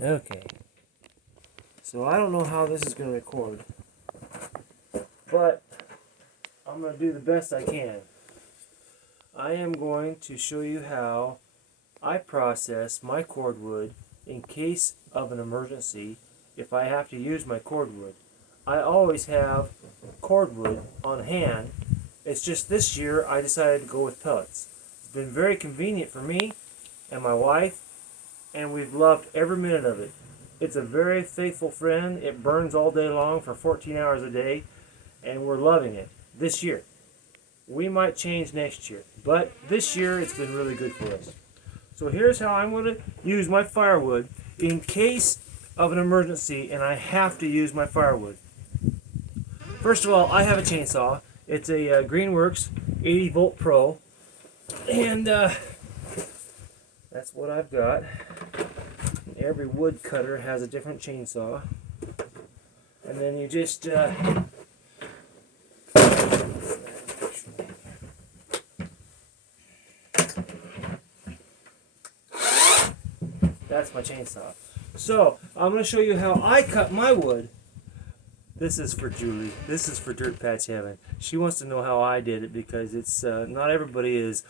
Okay. So I don't know how this is going to record, but I'm going to do the best I can. I am going to show you how I process my cordwood in case of an emergency if I have to use my cordwood. I always have cordwood on hand. It's just this year I decided to go with pellets. It's been very convenient for me and my wife, and we've loved every minute of it. It's a very faithful friend. It burns all day long for 14 hours a day, and we're loving it this year. We might change next year, but this year it's been really good for us. So here's how I'm going to use my firewood in case of an emergency and I have to use my firewood. First of all, I have a chainsaw. It's a Greenworks 80 volt Pro, and that's what I've got. Every wood cutter has a different chainsaw, and then you just that's my chainsaw. So I'm going to show you how I cut my wood. This is for Julie. This is for Dirt Patch Heaven. She wants to know how I did it because it's not everybody is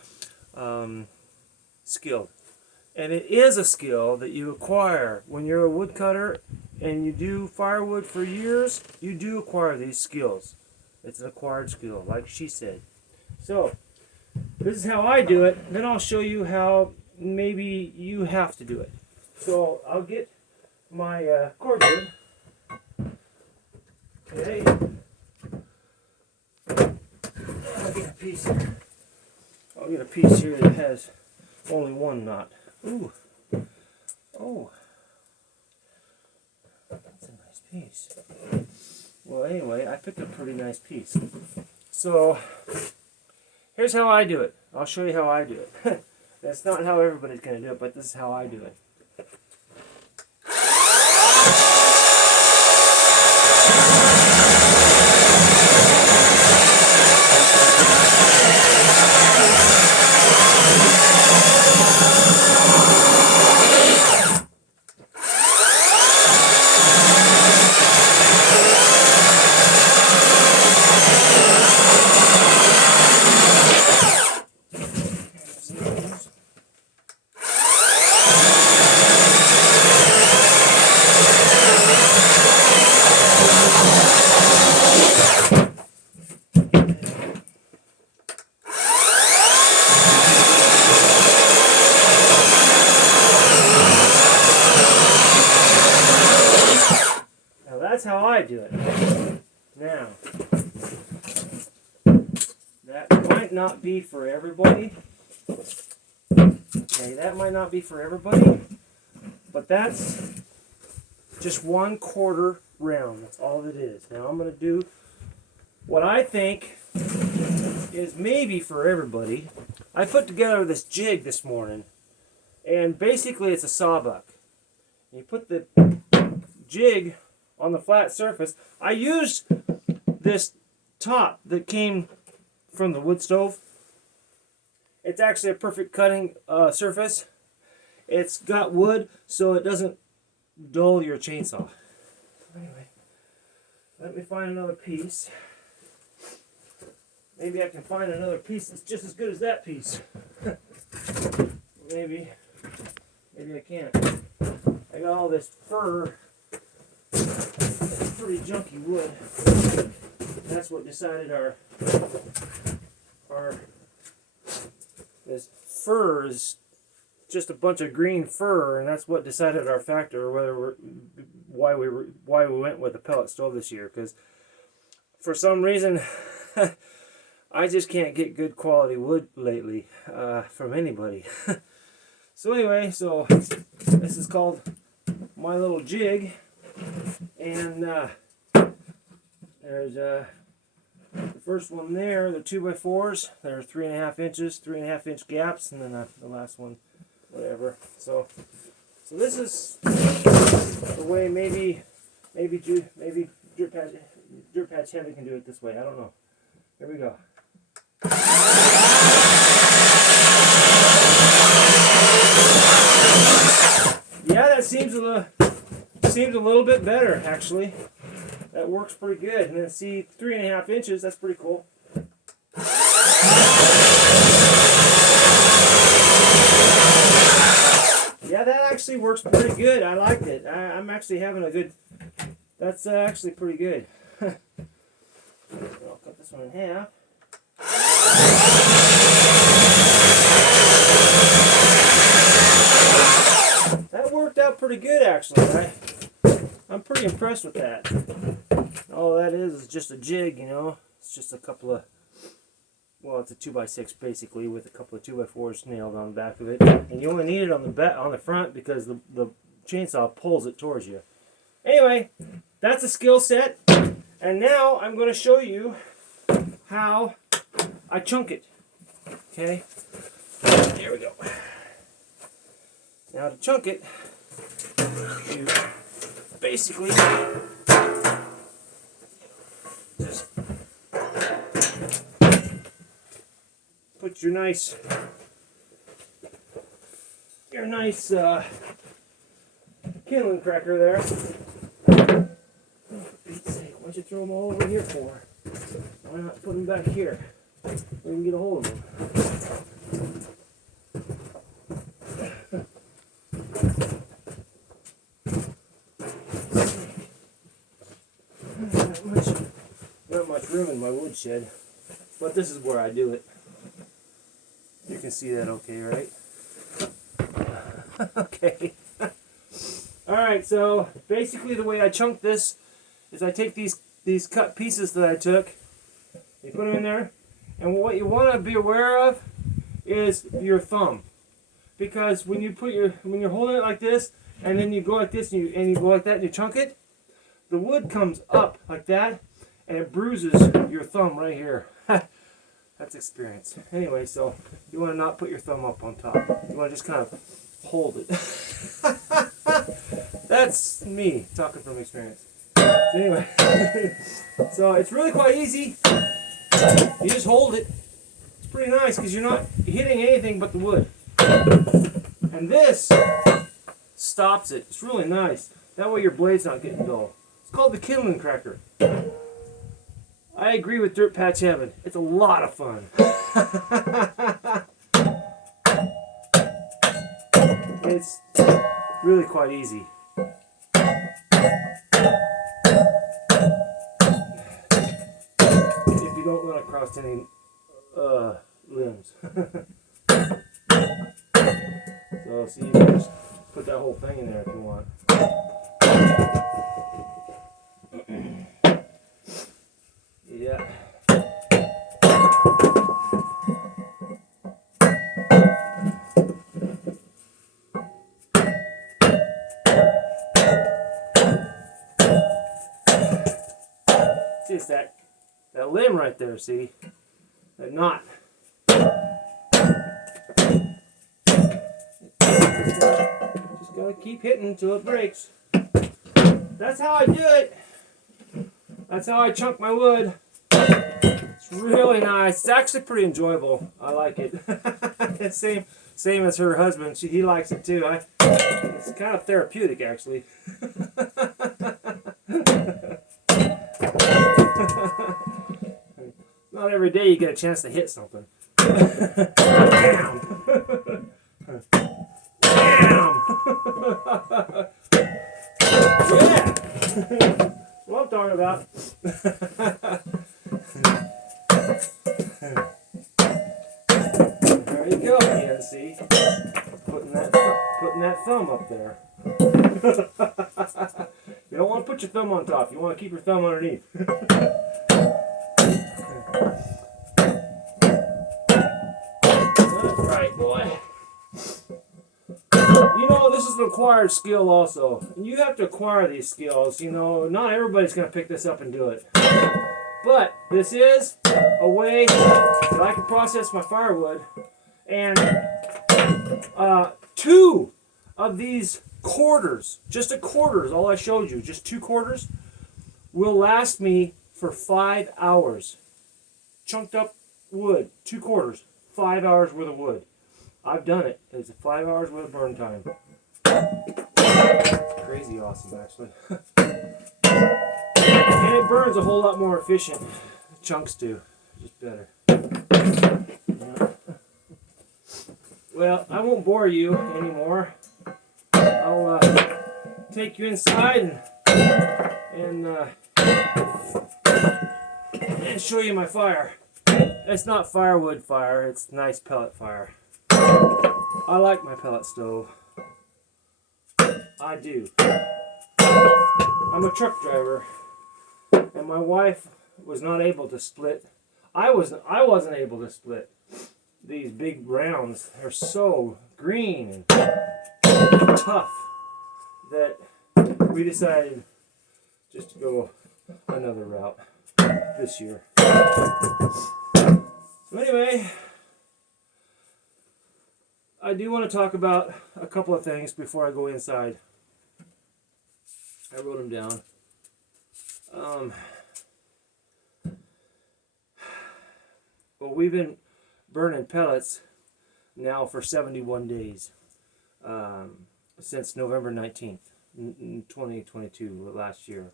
skilled. And it is a skill that you acquire when you're a woodcutter and you do firewood for years. You do acquire these skills. It's an acquired skill, like she said. So this is how I do it. Then I'll show you how maybe you have to do it. So I'll get my cordwood. Okay. I'll get a piece here. I'll get a piece here that has only one knot. Ooh. Oh. That's a nice piece. Well, anyway, I picked a pretty nice piece. So, here's how I do it. I'll show you how I do it. That's not how everybody's going to do it, but this is how I do it. That's how I do it. Now, that might not be for everybody. Okay, that might not be for everybody, but that's just 1/4 round. That's all it is. Now I'm going to do what I think is maybe for everybody. I put together this jig this morning, and basically it's a sawbuck. You put the jig on the flat surface. I used this top that came from the wood stove. It's actually a perfect cutting surface. It's got wood so it doesn't dull your chainsaw. Anyway, let me find another piece. Maybe I can find another piece that's just as good as that piece. maybe I can't. I got all this fir. Pretty junky wood. That's what decided our this fir is just a bunch of green fir, and that's what decided our factor, or why we went with a pellet stove this year. Because for some reason, I just can't get good quality wood lately from anybody. So anyway, so this is called my little jig. And there's the first one there, the 2x4s. They're 3.5 inches, 3.5 inch gaps, and then the last one, whatever. So this is the way maybe Dirt Patch Heavy can do it this way. I don't know. Here we go. Yeah, that seems a seems a little bit better, actually. That works pretty good. And then see, 3.5 inches, that's pretty cool. Yeah, that actually works pretty good. I liked it. I'm actually having a good... That's actually pretty good. I'll cut this one in half. That worked out pretty good, actually. I'm pretty impressed with that. All that is just a jig, you know. It's just a couple of... Well, it's a 2x6 basically, with a couple of 2x4s nailed on the back of it. And you only need it on the front because the chainsaw pulls it towards you. Anyway, that's a skill set. And now I'm going to show you how I chunk it. Okay? There we go. Now to chunk it, you basically just put your nice kindling cracker there. For Pete's sake, why'd you throw them all over here for? Why not put them back here? We can get a hold of them. Not much room in my woodshed, but this is where I do it. You can see that okay, right? Okay. Alright, so basically the way I chunk this is I take these cut pieces that I took, you put them in there, and what you want to be aware of is your thumb. Because when you're holding it like this, and then you go like this, and you go like that, and you chunk it, the wood comes up like that, and it bruises your thumb right here. That's experience. Anyway, so you want to not put your thumb up on top. You want to just kind of hold it. That's me talking from experience. Anyway, so it's really quite easy. You just hold it. It's pretty nice because you're not hitting anything but the wood. And this stops it. It's really nice. That way your blade's not getting dull. It's called the kindling cracker. I agree with Dirt Patch Heaven. It's a lot of fun. It's really quite easy. If you don't run across any limbs. So see, you can just put that whole thing in there if you want. Yeah. See, it's that limb right there, see? That knot. Just gotta keep hitting until it breaks. That's how I do it. That's how I chunk my wood. It's really nice. It's actually pretty enjoyable. I like it. It's same as her husband. He likes it too. It's kind of therapeutic, actually. Not every day you get a chance to hit something. Bam! Bam! Yeah! What I'm talking about. There you go, yeah, see? Putting that thumb up there. You don't want to put your thumb on top. You want to keep your thumb underneath. That's right, boy. You know, this is an acquired skill also. And you have to acquire these skills. You know, not everybody's going to pick this up and do it. But this is a way that I can process my firewood. And 2 of these quarters, just a quarter is all I showed you, just 2 quarters, will last me for 5 hours. Chunked up wood, 2 quarters, 5 hours worth of wood. I've done it. It's 5 hours worth of burn time. crazy awesome, actually. And it burns a whole lot more efficient. Chunks do. Just better. Well, I won't bore you anymore. I'll take you inside and show you my fire. It's not firewood fire, it's nice pellet fire. I like my pellet stove. I do. I'm a truck driver, and my wife was not able to split. I wasn't able to split these big rounds. They're so green and tough that we decided just to go another route this year. So anyway, I do want to talk about a couple of things before I go inside. I wrote them down. Well, we've been burning pellets now for 71 days, since November 19th, 2022, last year.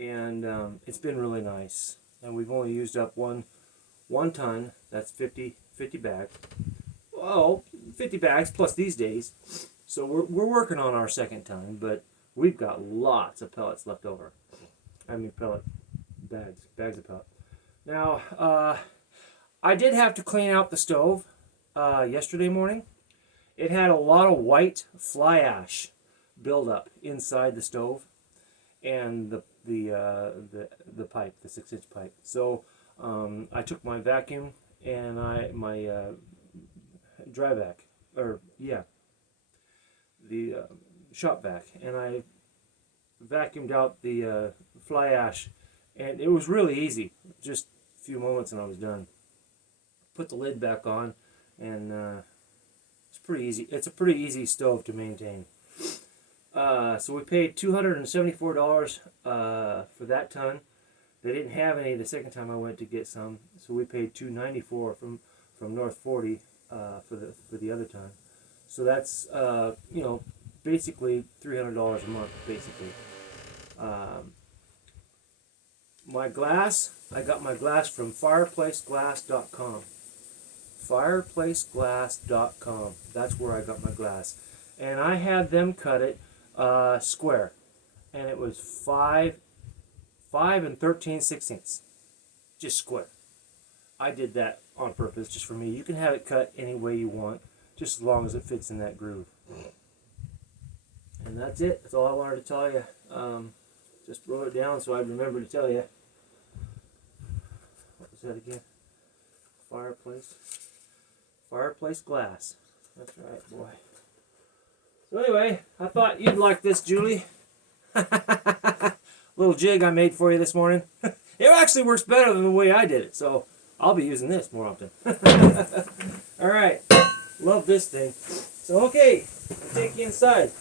And it's been really nice. And we've only used up one ton. That's 50 bags. Well, 50 bags plus these days. So we're working on our second ton, but we've got lots of pellets left over. I mean bags of pellet. Now, I did have to clean out the stove yesterday morning. It had a lot of white fly ash buildup inside the stove and the pipe, the 6-inch pipe. So I took my vacuum and my dry vac, the shop vac, and I vacuumed out the fly ash, and it was really easy. Just a few moments and I was done. Put the lid back on, and it's pretty easy. It's a pretty easy stove to maintain. So we paid $274 for that ton. They didn't have any the second time I went to get some, so we paid $294 from North 40 for the other ton. So that's basically $300 a month, basically. My glass, I got my glass from fireplaceglass.com. Fireplaceglass.com. That's where I got my glass. And I had them cut it square. And it was 5 and 13/16. Just square. I did that on purpose, just for me. You can have it cut any way you want, just as long as it fits in that groove. And that's it. That's all I wanted to tell you. Just wrote it down so I'd remember to tell you. What was that again? Fireplace glass. That's right, boy. So anyway, I thought you'd like this, Julie. Little jig I made for you this morning. It actually works better than the way I did it, so I'll be using this more often. All right. Love this thing. So okay, I'll take you inside.